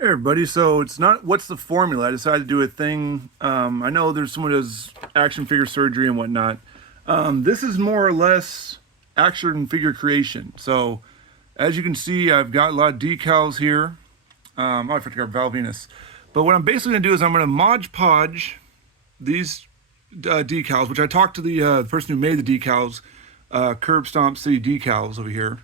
Hey everybody, so it's not what's the formula. I decided to do a thing. I know there's someone who does action figure surgery and whatnot. This is more or less action figure creation. So as you can see, I've got a lot of decals here. Oh, I forgot Val Venus. But what I'm basically going to do is I'm going to Mod Podge these decals, which I talked to the person who made the decals, Curb Stomp City Decals over here.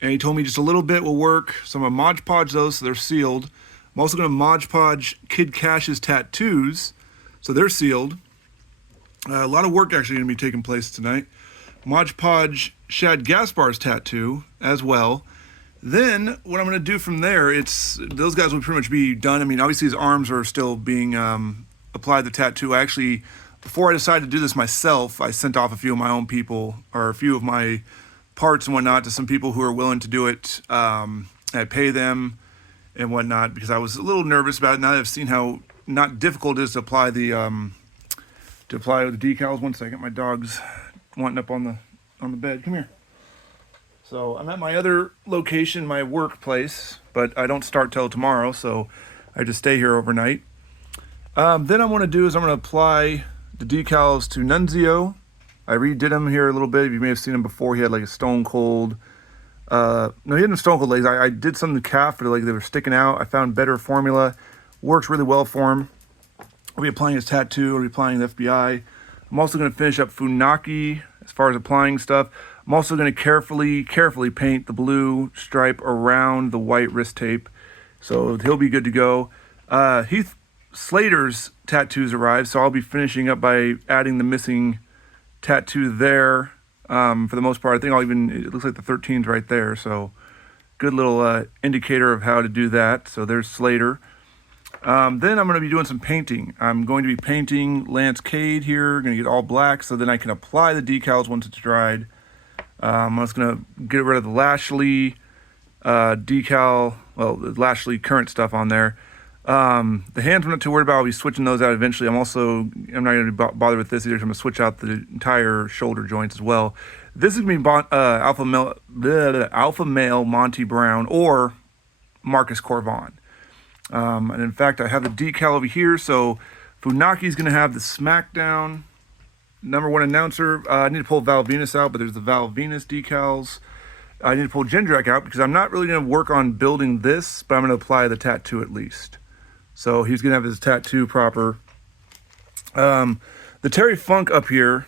And he told me just a little bit will work. So I'm going to Mod Podge those so they're sealed. I'm also going to Mod Podge Kid Cash's tattoos so they're sealed. A lot of work actually going to be taking place tonight. Mod Podge Shad Gaspar's tattoo as well. Then what I'm going to do from there, it's those guys will pretty much be done. I mean, obviously his arms are still being applied the tattoo. I actually, before I decided to do this myself, I sent off a few of my own people or a few of my parts and whatnot to some people who are willing to do it. I pay them and whatnot because I was a little nervous about it. Now that I've seen how not difficult it is to apply the decals. One second, my dog's wanting up on the bed. Come here. So I'm at my other location, my workplace, but I don't start till tomorrow, so I just stay here overnight. Then I want to do is I'm going to apply the decals to Nunzio. I redid him here a little bit. You may have seen him before. He had like a stone cold. No, he hadn't stone cold legs. I did some in the calf, but like they were sticking out. I found better formula. Works really well for him. I'll be applying his tattoo. I'll be applying the FBI. I'm also going to finish up Funaki as far as applying stuff. I'm also going to carefully paint the blue stripe around the white wrist tape. So he'll be good to go. Heath Slater's tattoos arrived, so I'll be finishing up by adding the missing tattoo there. For the most part, I think it looks like the 13's right there. So good little indicator of how to do that. So there's Slater. Then I'm going to be doing some painting. I'm going to be painting Lance Cade here. Going to get all black so then I can apply the decals once it's dried. I'm just going to get rid of the Lashley decal, well, the Lashley current stuff on there. The hands I'm not too worried about. I'll be switching those out eventually. I'm not going to be bothered with this either. So I'm going to switch out the entire shoulder joints as well. This is going to be Alpha Male Monty Brown or Marcus Corvon. And in fact, I have the decal over here. So Funaki's going to have the SmackDown #1 announcer. I need to pull Val Venus out, but there's the Val Venus decals. I need to pull Jindrak out because I'm not really going to work on building this, but I'm going to apply the tattoo at least. So he's going to have his tattoo proper. The Terry Funk up here,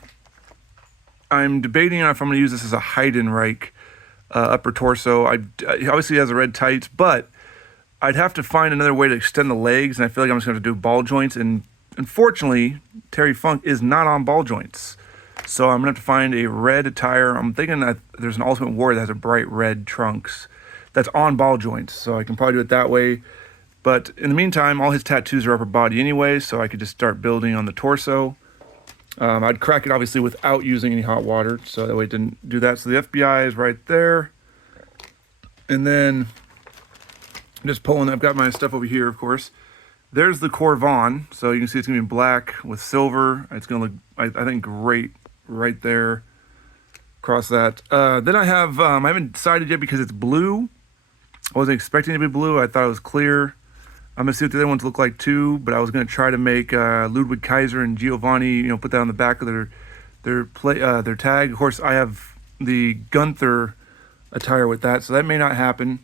I'm debating if I'm going to use this as a Heidenreich upper torso. Obviously he has the red tights, but I'd have to find another way to extend the legs, and I feel like I'm just going to do ball joints. And unfortunately, Terry Funk is not on ball joints. So I'm going to have to find a red attire. I'm thinking that there's an Ultimate Warrior that has a bright red trunks that's on ball joints. So I can probably do it that way. But in the meantime, all his tattoos are upper body anyway, so I could just start building on the torso. I'd crack it obviously without using any hot water, so that way it didn't do that. So the FBI is right there. And then I'm just pulling, I've got my stuff over here, of course. There's the Corvon. So you can see it's going to be black with silver. It's going to look, I think, great right there. Across that. Then I have, I haven't decided yet because it's blue. I wasn't expecting it to be blue. I thought it was clear. I'm going to see what the other ones look like too, but I was going to try to make Ludwig Kaiser and Giovanni, put that on the back of their tag. Of course, I have the Gunther attire with that, so that may not happen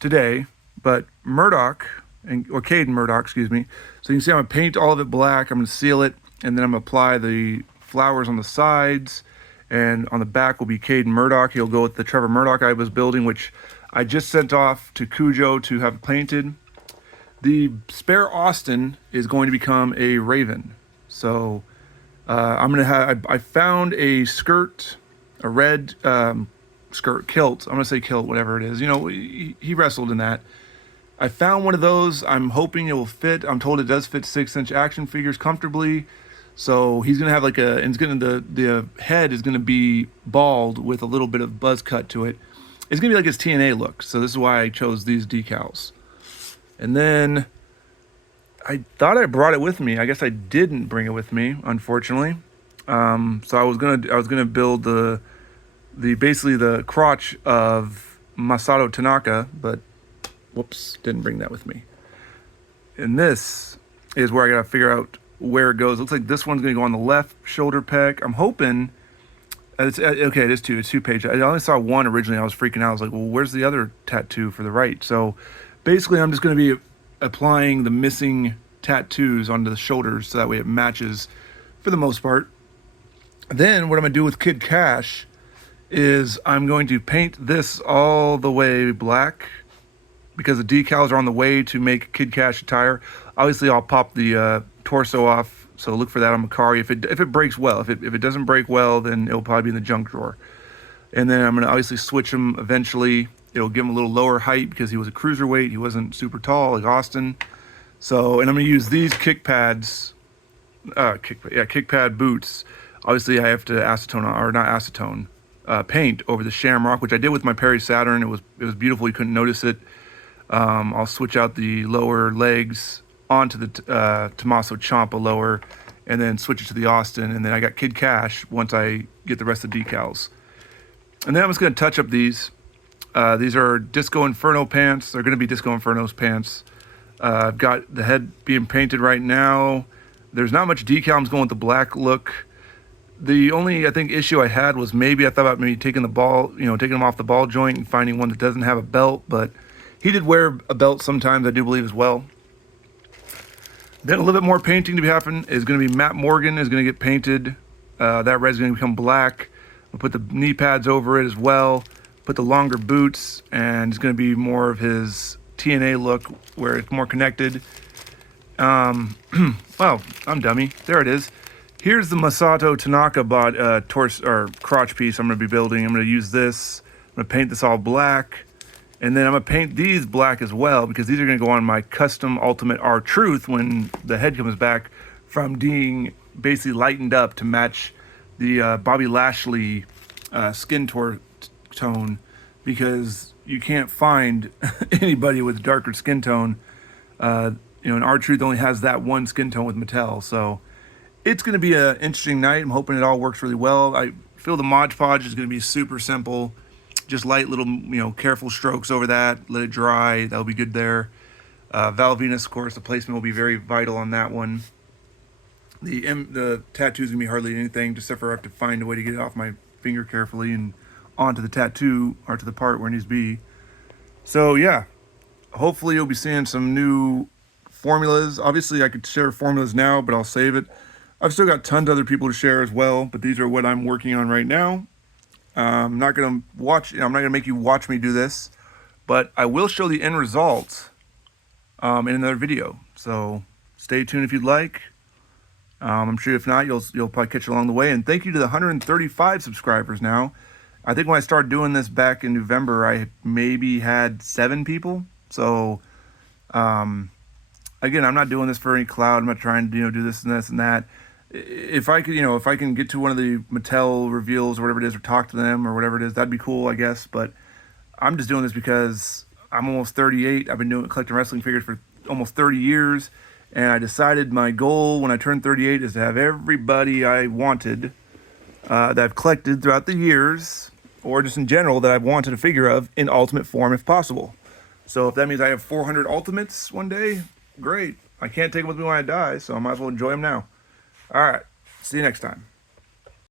today. But Murdoch, or Caden Murdoch, excuse me. So you can see I'm going to paint all of it black. I'm going to seal it, and then I'm going to apply the flowers on the sides. And on the back will be Caden Murdoch. He'll go with the Trevor Murdoch I was building, which I just sent off to Cujo to have painted. The spare Austin is going to become a Raven. So I'm going to have, I found a skirt, a red skirt, kilt. I'm going to say kilt, whatever it is. He wrestled in that. I found one of those. I'm hoping it will fit. I'm told it does fit 6-inch action figures comfortably. So he's gonna have like the head is gonna be bald with a little bit of buzz cut to it. It's gonna be like his TNA look. So this is why I chose these decals. And then I thought I brought it with me. I guess I didn't bring it with me, unfortunately. So I was gonna build basically the crotch of Masato Tanaka, but Whoops, didn't bring that with me. And this is where I gotta figure out where it goes. Looks like this one's gonna go on the left shoulder pec. I'm hoping, it's, okay, it is two, it's 2 pages. I only saw one originally, I was freaking out. I was like, well, where's the other tattoo for the right? So basically I'm just gonna be applying the missing tattoos onto the shoulders so that way it matches for the most part. Then what I'm gonna do with Kid Cash is I'm going to paint this all the way black because the decals are on the way to make Kid Cash attire. Obviously I'll pop the torso off, so look for that on Macari if it breaks well. If it doesn't break well, then it'll probably be in the junk drawer. And then I'm gonna obviously switch him eventually. It'll give him a little lower height because he was a cruiserweight. He wasn't super tall like Austin. So, and I'm gonna use these kick pads, kick pad boots. Obviously I have to acetone, or not acetone, paint over the Shamrock, which I did with my Perry Saturn. It was beautiful, you couldn't notice it. I'll switch out the lower legs onto the Tommaso Ciampa lower, and then switch it to the Austin, and then I got Kid Cash once I get the rest of the decals. And then I'm just gonna touch up these. These are Disco Inferno pants. They're gonna be Disco Inferno's pants. I've got the head being painted right now. There's not much decal, I'm just going with the black look. The only, I think, issue I had was maybe I thought about maybe taking the ball, taking them off the ball joint and finding one that doesn't have a belt, but he did wear a belt sometimes, I do believe, as well. Then a little bit more painting to be happening is going to be Matt Morgan is going to get painted. That red's going to become black. We'll put the knee pads over it as well. Put the longer boots, and it's going to be more of his TNA look where it's more connected. Well, I'm dummy. There it is. Here's the Masato Tanaka torso or crotch piece I'm going to be building. I'm going to use this. I'm going to paint this all black. And then I'm going to paint these black as well because these are going to go on my custom Ultimate R-Truth when the head comes back from being basically lightened up to match the Bobby Lashley skin tone, because you can't find anybody with darker skin tone. And R-Truth only has that one skin tone with Mattel. So it's going to be an interesting night. I'm hoping it all works really well. I feel the Mod Podge is going to be super simple. Just light little, careful strokes over that. Let it dry. That'll be good there. Val Venus, of course, the placement will be very vital on that one. The tattoo's going to be hardly anything, just except for I have to find a way to get it off my finger carefully and onto the tattoo, or to the part where it needs to be. So, yeah. Hopefully you'll be seeing some new formulas. Obviously, I could share formulas now, but I'll save it. I've still got tons of other people to share as well, but these are what I'm working on right now. I'm not gonna make you watch me do this, but I will show the end result in another video. So stay tuned if you'd like. I'm sure if not, you'll probably catch it along the way. And thank you to the 135 subscribers now. I think when I started doing this back in November, I maybe had 7 people. So again, I'm not doing this for any clout. I'm not trying to do this and this and that. If I could, if I can get to one of the Mattel reveals or whatever it is, or talk to them or whatever it is, that'd be cool, I guess. But I'm just doing this because I'm almost 38. I've been collecting wrestling figures for almost 30 years. And I decided my goal when I turned 38 is to have everybody I wanted that I've collected throughout the years, or just in general that I've wanted a figure of, in ultimate form if possible. So if that means I have 400 ultimates one day, great. I can't take them with me when I die, so I might as well enjoy them now. All right. See you next time.